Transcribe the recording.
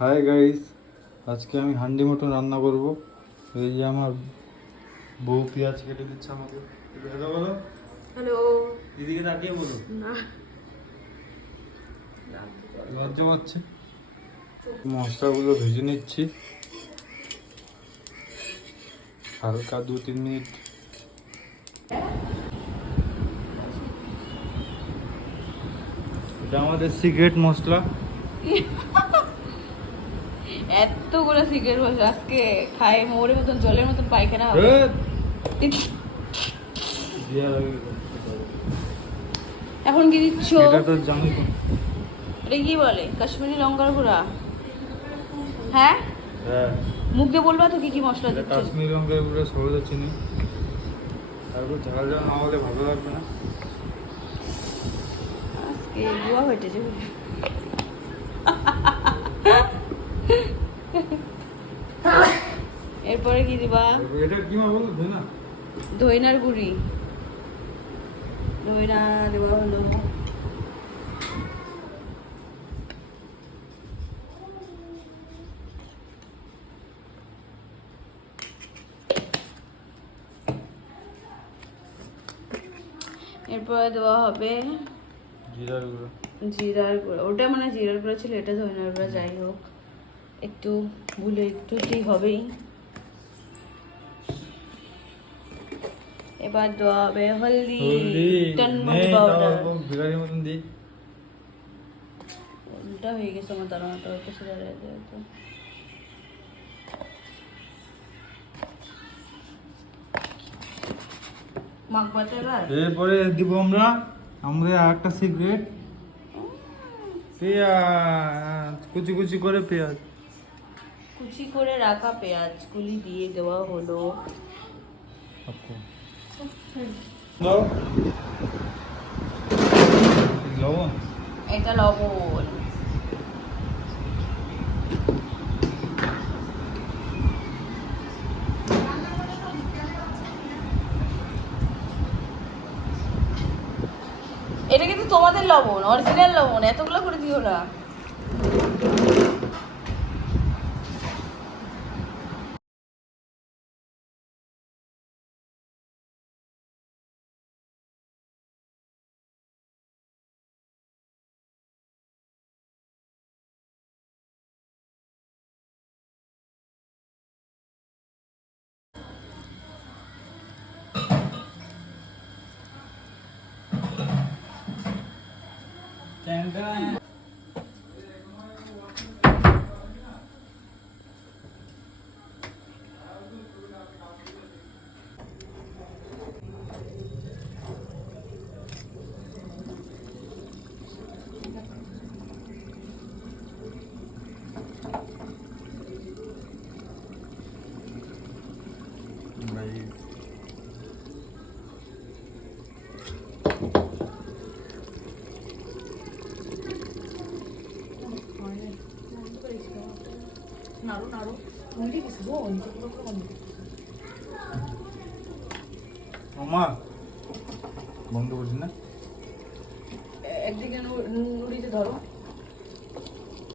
Hi guys, আজকে আমি handi mutton রান্না করব। এই যে আমার বউ পেঁয়াজ কেটে দিচ্ছে আমাকে। হ্যালো বলো। হ্যালো। দিদিকে তাকিয়ে বলো। না, লজ্জা পাচ্ছে। মশলাগুলো ভেজে নিচ্ছি হালকা 2-3 মিনিট। এটা আমাদের সিক্রেট মশলা। এতগুলো সিগারেট বসে আজকে খাই মোড়ের মতন জলের মতন পায়খানা হবে। এখন কি দিচ্ছ? এটা তো জানি তো। এটা কি বলে? কাশ্মীরি লঙ্কার গুঁড়া। হ্যাঁ, হ্যাঁ, মুখ দিয়ে বলবা তো কি কি মশলা এটা দিচ্ছ? কাশ্মীরি লঙ্কার গুঁড়ো, সরষে চিনি। তারপর ঝাল ঝাল না হলে ভালো লাগবে না। আজকে বুয়া হয়েছে যে। এরপরে কি দিবা? এটা কি মা বলো? ধুই না। ধইনার গুঁড়ি। ধইনা দেওয়া হলো। এরপরে দেওয়া হবে জিরার গুঁড়ো। জিরার গুঁড়ো। ওটা মানে জিরার গুঁড়ো ছিল, এটা ধনিয়ার গুঁড়ো। যাই হোক, একটু ভুলে একটু হবেই। এবার দেওয়া হবে হলদি, টনমনি পাউডার। বিরিয়ানির মতন দিই। উল্টা হয়ে গেছে আমার দাঁড়ানোটা, পাশে দাঁড়িয়ে তো মাখবাতে এবার। এরপরে দিব আমরা আরেকটা সিক্রেট, পেঁয়াজ কুচি কুচি করে। পেঁয়াজ কুচি করে রাখা পেঁয়াজগুলি দিয়ে দেওয়া হলো। লবণ। এটা লবণ। এটা কিন্তু তোমাদের লবণ, অরিজিনাল লবণ। এতগুলো করে দিও না। নাড়ু নাড়ু মুড়ি কিছু নিচে পুরো পুরো কম। মামা বন্ধ করছি না। একদিকে নুড়িতে ধরো।